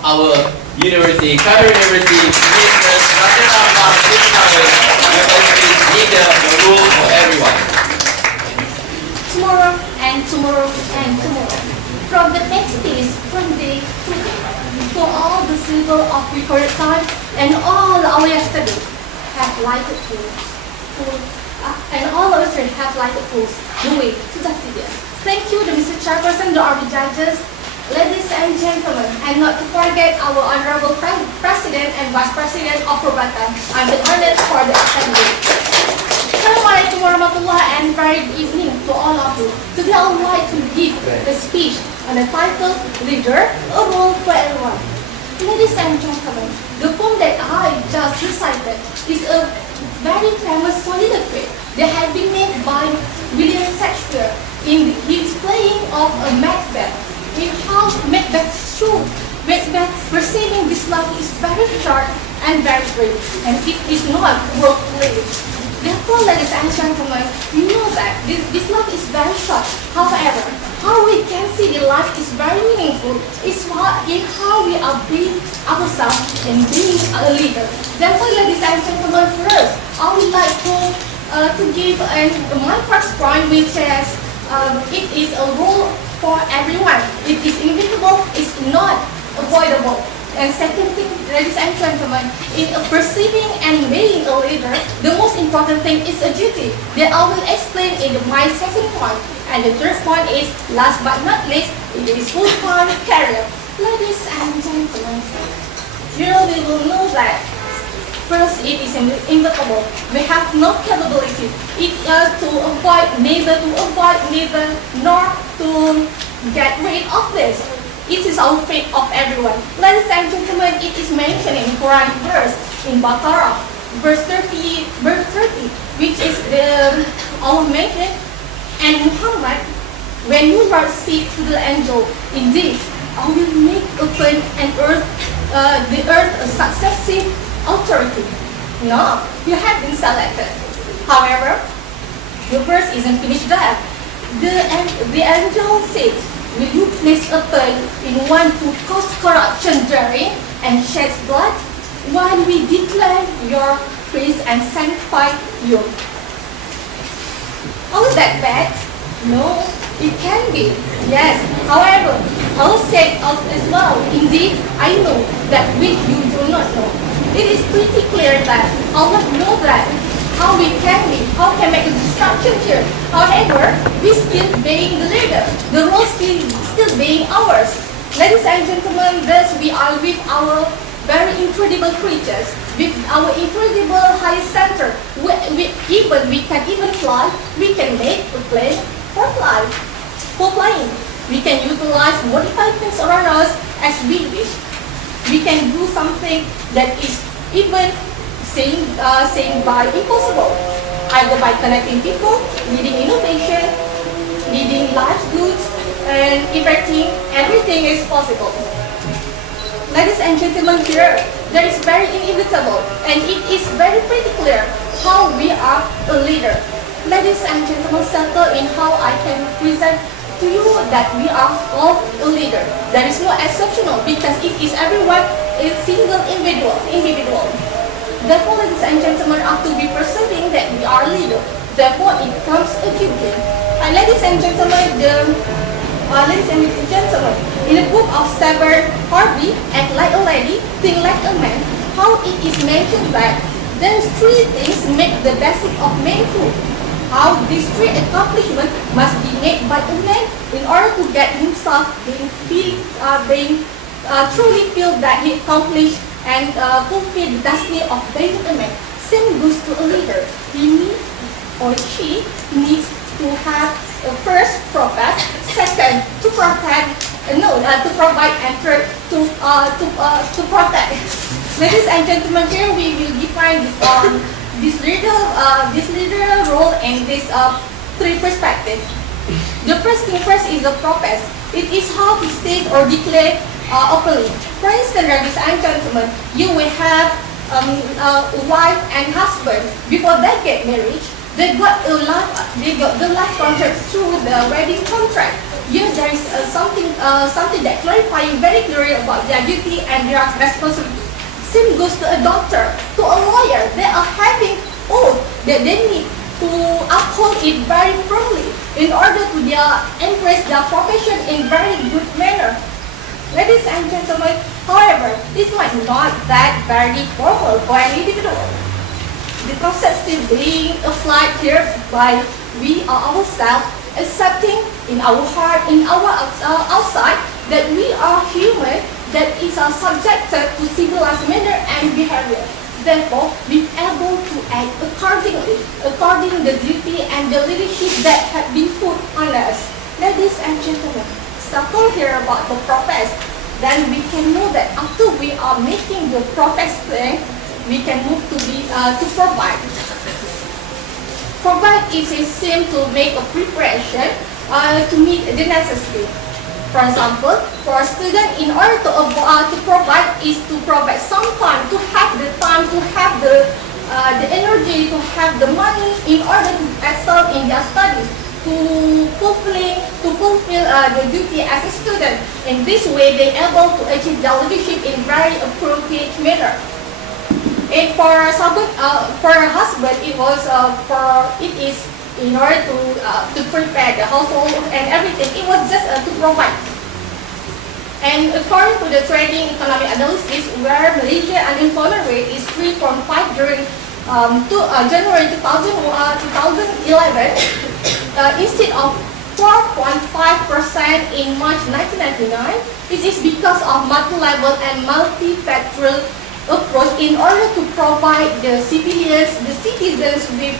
our university, Cairo University, Mr. Radin Rahmah Radin Monawir, will always leader the rule for everyone. Tomorrow and tomorrow and tomorrow. From the next days, from day to day, for all the symbol of recorded time and all our yesterday have lighted and all our yesterday have lighted fools the way to the figure. Thank you, the Mr. Chairperson, the honorable judges, ladies and gentlemen, and not to forget our honorable President and Vice President of PERUBATAN. I'm honored for the assembly. Assalamualaikum warahmatullahi and very good evening to all of you. Today I would like to give a speech on the title Leader, a Role for Everyone. Ladies and gentlemen, the poem that I just recited is a very famous soliloquy that had been made by William Shakespeare in his playing of a Macbeth. In how Macbeth showed Macbeth perceiving this love is very short and very brief, and it is not worth living. Therefore, ladies and gentlemen, we know that this love is very short. However, how we can see the life is very meaningful is in how we are being ourselves and being a leader. Therefore, ladies and gentlemen, first, I would like to give my first point, which says it is a role for everyone. It is inevitable, it's not avoidable. And second thing, ladies and gentlemen, in perceiving and being a leader, the most important thing is a duty that I will explain in my second point. And the third point is, last but not least, it is full-time career. Ladies and gentlemen, here we will know that first, it is inevitable. We have no capability neither nor to get rid of this. It is our fate of everyone. Ladies and gentlemen, it is mentioned in Quranic verse in Baqarah, verse 30, which is our mention. And Muhammad, when you are said to the angel, indeed, I will make open and the earth a successive authority. No, you have been selected. However, the verse isn't finished there. The angel said, will you place a pen in one who cause corruption therein and sheds blood, while we declare your praise and sanctify you? Oh, is that bad? No, it can be. Yes, however, Allah said as well, indeed, I know that which you do not know. It is pretty clear that Allah knows that how can make a destruction here. However, we still being the leader. The role still being ours. Ladies and gentlemen, thus we are with our very incredible creatures, with our incredible high center. We can even fly. We can make a plane for flying. We can utilize modified things around us as we wish. We can do something that is even saying by impossible, either by connecting people, leading innovation, leading life goods, and everything is possible. Ladies and gentlemen, here there is very inevitable, and it is very pretty clear how we are a leader. Ladies and gentlemen, settle in how I can present to you that we are all a leader. There is no exceptional because it is everyone a single individual. Therefore, ladies and gentlemen, after we perceiving that we are leader, therefore it comes a duty. Ladies and gentlemen, in the book of Stephen Harvey, Act Like a Lady, Think Like a Man, how it is mentioned that there are three things make the basic of manhood. How these three accomplishments must be made by a man in order to get himself truly feel that he accomplished and fulfill the destiny of being a man. Same goes to a leader. He or she needs to have first profess, second to provide, and third to protect. Ladies and gentlemen, here we will define this leader role and this three perspectives. The first thing first is the profess. It is how to state or declare openly. For instance, ladies and gentlemen, you will have a wife and husband. Before they get married, They got the life contract through the Radin contract. Here there is something that clarifying very clearly about their duty and their responsibility. Same goes to a doctor, to a lawyer. They are having oath that they need to uphold it very firmly in order to embrace their profession in very good manner. Ladies and gentlemen, however, this might not that very formal for an individual. The concept still being applied here by we are ourselves, accepting in our heart, in our outside, that we are human, that is subjected to civilized manner and behavior. Therefore, be able to act accordingly, according the duty and the leadership that have been put on us. Ladies and gentlemen, circle here about the profess. Then we can know that after we are making the profess thing, we can move to provide. Provide is a same to make a preparation to meet the necessity. For example, for a student, in order to provide is to provide some time, to have the time, to have the energy, to have the money in order to excel in their studies, to fulfill the duty as a student. In this way, they are able to achieve their leadership in very appropriate manner. And for a husband, it is in order to prepare the household and everything. It was just to provide. And according to the trading economic analysis, where Malaysia unemployment rate is 3.5 during January 2011, instead of 4.5% in March 1999, it is because of multi-level and multi-factorial approach in order to provide the civilians, the citizens with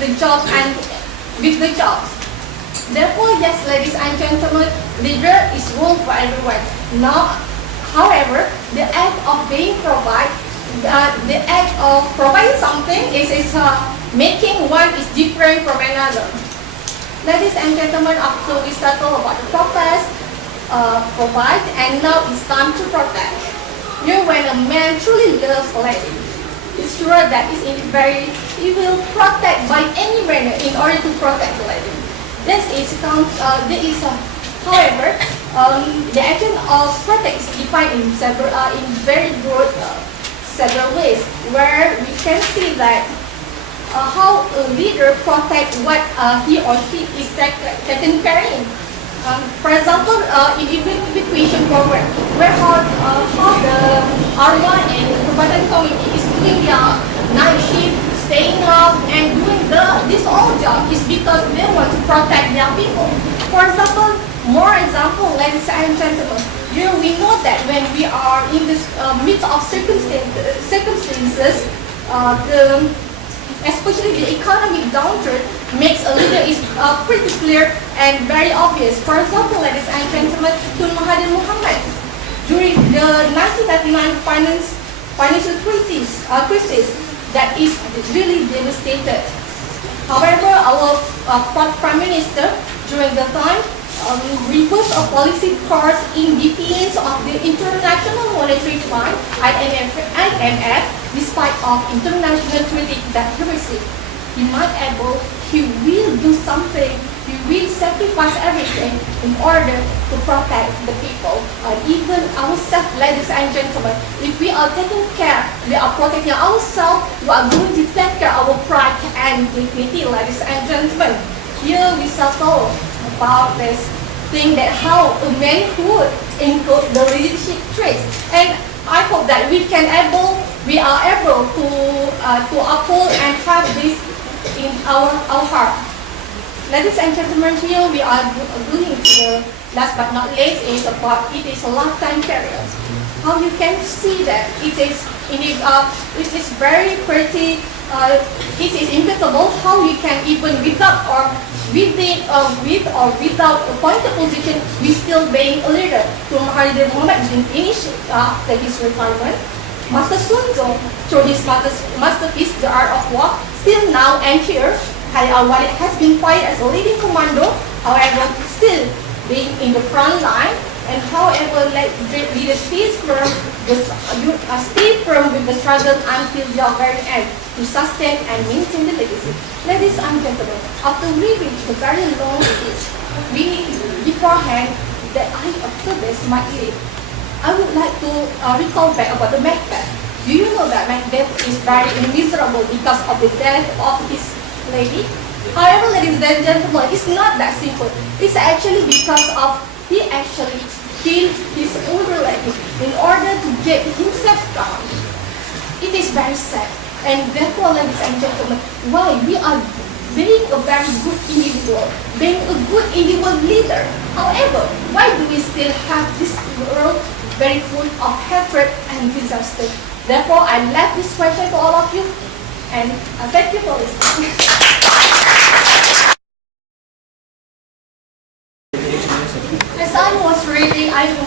the job and with the jobs. Therefore, yes, ladies and gentlemen, leader is role for everyone. Now, however, the act of the act of providing something is making one is different from another. Ladies and gentlemen, after we settle about the purpose, provide, and now it's time to protect. Here, when a man truly loves a lady, it's sure that he will protect by any manner in order to protect the lady. However, the action of protect is defined in very broad several ways, where we can see that how a leader protect what he or she is taken care in. For example, in evacuation program, where how the Arma and Perubatan community is doing their night shift, staying up and doing this all job is because they want to protect their people. For example, ladies and gentlemen, here we know that when we are in this midst of circumstances, especially the economic downturn makes a leader is pretty clear and very obvious. For example, ladies and gentlemen, Tun Mahathir Mohamad, during the 1999 financial crisis that is really devastated. However, our Prime Minister during the time reversed a policy course in defiance of the International Monetary Fund (IMF), despite of international treaty that he received. He will do something. He will sacrifice everything in order to protect the people. Even ourselves, ladies and gentlemen, if we are taking care, we are protecting ourselves, we are going to take care of our pride and dignity, ladies and gentlemen. Here we settle about this thing that how a manhood includes the leadership traits, and I hope that we are able to uphold and have this in our heart. Ladies and gentlemen, here we are going to the last but not least is a lifetime career. How you can see that it is very pretty. It is inevitable how you can even without or with or without appointed position, we still being a leader. Tun Mahathir Mohamad didn't finish after his retirement. Master Sun Tzu, through his masterpiece, The Art of War, still now and here, while it has been fired as a leading commando, however, still being in the front line, and however, leaders stay firm with the struggle until their very end. to sustain and maintain the legacy. Ladies and gentlemen, after reading the very long speech, beforehand that I published my lyric, I would like to recall back about the Macbeth. Do you know that Macbeth is very miserable because of the death of his lady? However, ladies and gentlemen, it's not that simple. It's actually because of he actually killed his older lady in order to get himself down. It is very sad. And therefore, ladies and gentlemen, why we are being a very good individual, being a good individual leader. However, why do we still have this world very full of hatred and disaster? Therefore, I left this question to all of you, and I thank you for listening. As I'm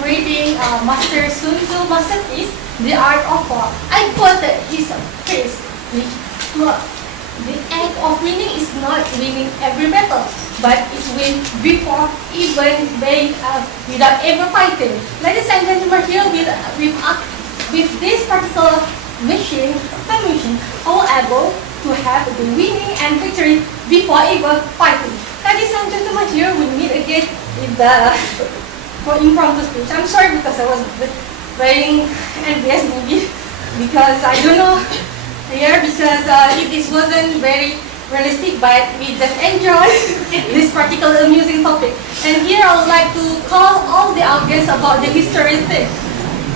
reading Master Sun Tzu masterpiece, The Art of War. I quoted his phrase, the act of winning is not winning every battle, but it's win before even without ever fighting. Ladies and gentlemen, here with this particular mission, I will able to have the winning and victory before ever fighting. Ladies and gentlemen, here we meet again with the for impromptu speech. I'm sorry because I was very envious maybe because I don't know here because it wasn't very realistic, but we just enjoy this particular amusing topic. And here I would like to call all the audience about the history thing.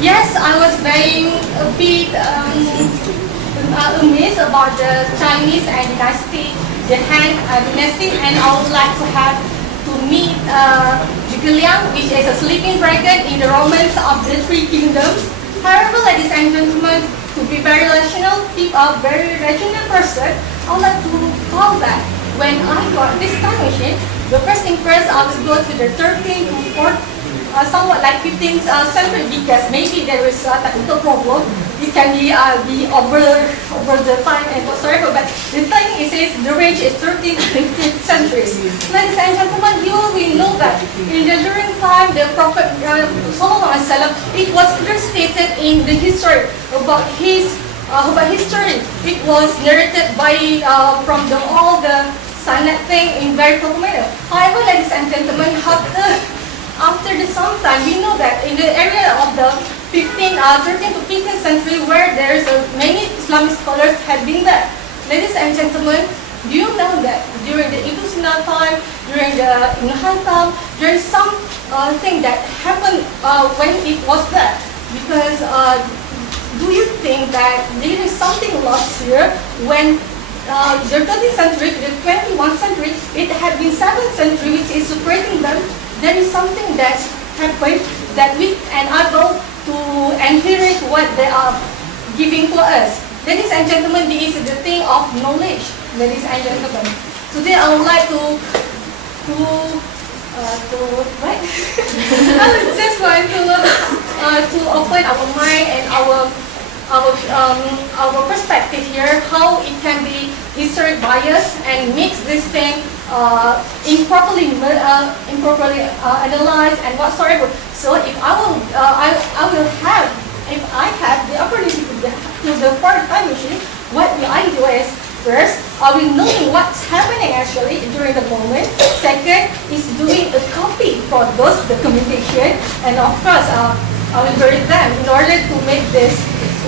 Yes, I was very a bit amazed about the Chinese and dynasty, the Han dynasty, and I would like to have to meet Zhuge-Liang, which is a sleeping dragon in the romance of the Three Kingdoms. However, ladies and gentlemen, to be very rational, a very rational person, I would like to call that when I got this time machine, the first thing first I will go to the 13th to 4th, somewhat like 15th century because maybe there is a technical problem. It can be over the time and whatsoever, but the thing is the range is 13th to 15th centuries. Ladies and gentlemen, you will know that in the during time the Prophet Solomon, it was clearly stated in the history about his history. It was narrated by from all the silent thing in very proper manner. However, ladies and gentlemen, after some time, we know that in the area of the 13th to 15th century, where there is many Islamic scholars have been there. Ladies and gentlemen, do you know that during the Ibn Sina time, during the Ibn time, there is some thing that happened when it was there? Because do you think that there is something lost here when the 13th century, the 21st century, it had been 7th century which is separating them? There is something that happened that we are able to inherit what they are giving to us. Ladies and gentlemen, this is the thing of knowledge. Ladies and gentlemen, today I would like to what? I just want to open our mind and our perspective here, how it can be history bias and mix this thing improperly analyzed and whatsoever. So if if I have the opportunity to the fourth time machine, what will I do is first I will know what's happening actually during the moment. Second is doing a copy for those documentation, and of course I will read them in order to make this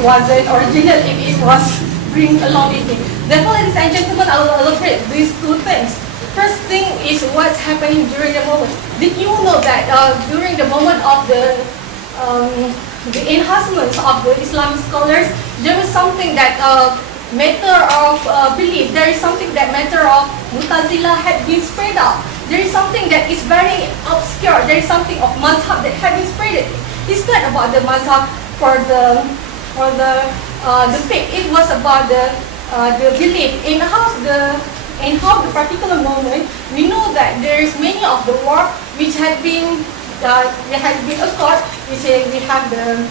wasn't original if it was bring along with me. Therefore, ladies and gentlemen, I will elaborate these two things. First thing is what's happening during the moment. Did you know that during the moment of the enhancements of the Islamic scholars, there was something that matter of belief, there is something that matter of Mutazila had been spread out. There is something that is very obscure. There is something of mazhab that had been spread. It's not about the mazhab for the faith. It was about the belief in how the particular moment we know that there is many of the war which had been occurred, which we have the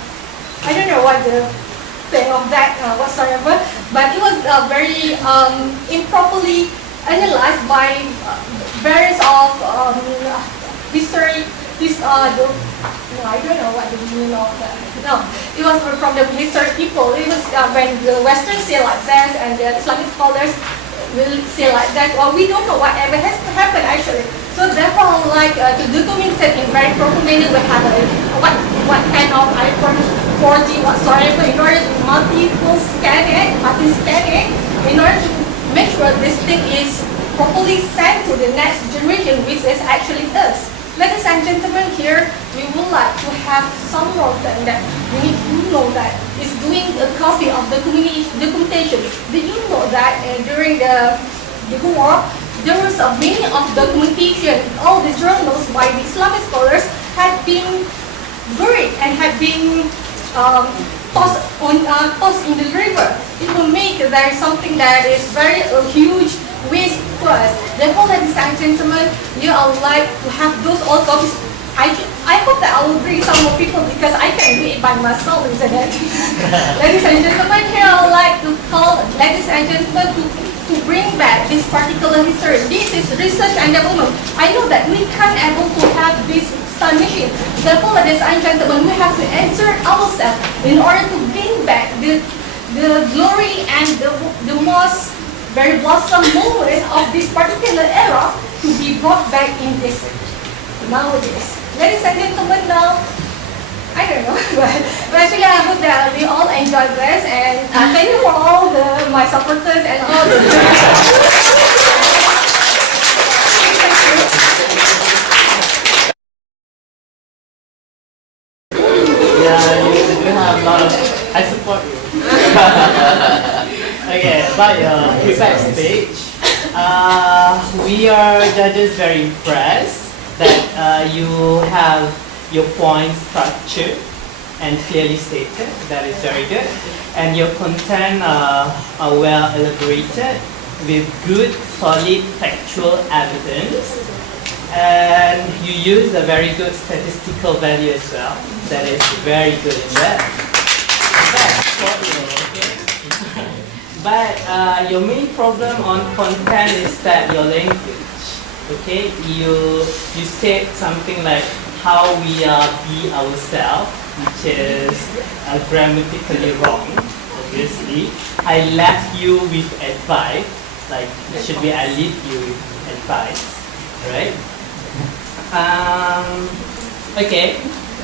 I don't know what the thing of that whatsoever, but it was very improperly analyzed by various of this no, I don't know what the meaning of that. No, it was from the history people. It was when the Western say like that and the Islamic scholars will say like that. Well, we don't know whatever has to happen actually. So therefore, like to document it in very proper manner, we have what kind of iPhone 4G whatsoever in order to multiple scan it, in order to make sure this thing is properly sent to the next generation, which is actually us. Ladies and gentlemen, here we would like to have some more thing that we need to know that is doing a copy of the documentation. Did you know that during the war, there was many of documentation, all the journals by the Islamic scholars had been buried and had been tossed in the river. It will make there something that is very huge waste for us. Therefore, ladies and gentlemen, you are like to have those old copies. I hope that I will bring some more people because I can do it by myself, isn't it? Ladies and gentlemen, here I would like to call ladies and gentlemen to bring back this particular history. This is research and development. I know that we can't able to have this star machine. Therefore, ladies and gentlemen, we have to exert ourselves in order to bring back the glory and the most very blossom moment of this particular era to be brought back in this nowadays. Ladies and gentlemen, now, I don't know, but actually I hope that we all enjoy this and thank you for all my supporters and all the Yeah, you have a lot of, I support you. Okay, about your feedback stage, we are judges very impressed that you have your points structured and clearly stated. That is very good. And your content are well elaborated with good, solid, factual evidence. And you use a very good statistical value as well. That is very good in that. That's what you know, okay? But your main problem on content is that your language, okay? You said something like how we be ourselves, which is grammatically wrong, obviously. I left you with advice, like should be I leave you with advice, right? Okay,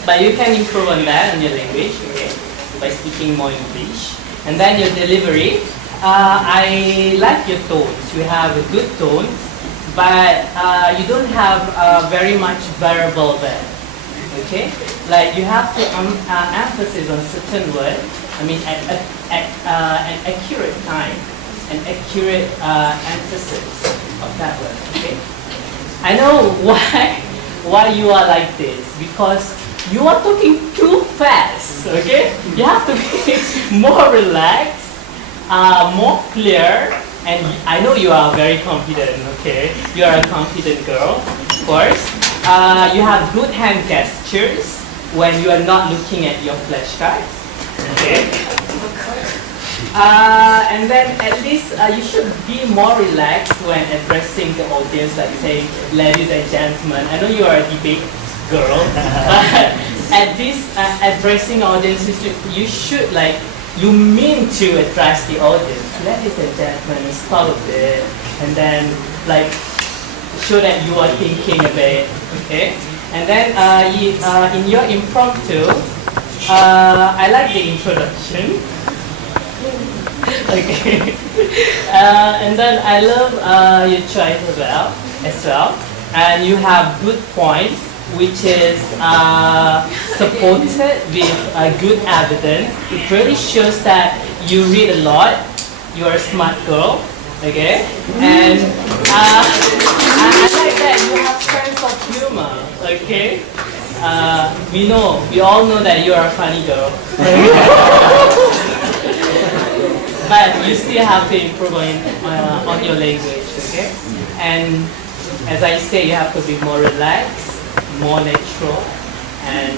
but you can improve on that in your language, okay, by speaking more English. And then your delivery, I like your tones. You have a good tone, but you don't have very much variable there, okay? Like you have to emphasis on certain word. I mean, at an accurate time, an accurate emphasis of that word, okay? I know why you are like this, because you are talking too fast, okay? You have to be more relaxed, more clear, and I know you are very confident, okay? You are a confident girl, of course. You have good hand gestures when you are not looking at your flashcards, okay? And then at least you should be more relaxed when addressing the audience, like saying, ladies and gentlemen. I know you are a debate girl, but at this addressing audiences, you should like, you mean to address the audience. Ladies and gentlemen, stop a bit, and then like show that you are thinking a bit, okay? And then in your impromptu, I like the introduction. Okay. And then I love your choice as well. And you have good points, which is supported with good evidence. It really shows that you read a lot. You are a smart girl, okay? And I like that you have sense of humor, okay? We all know that you are a funny girl. But you still have to improve on your language, okay? And as I say, you have to be more relaxed, more natural, and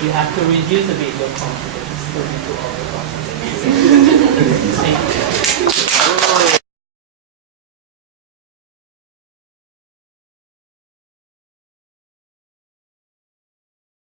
you have to reduce a bit your confidence. Don't be too overconfident. Thank you.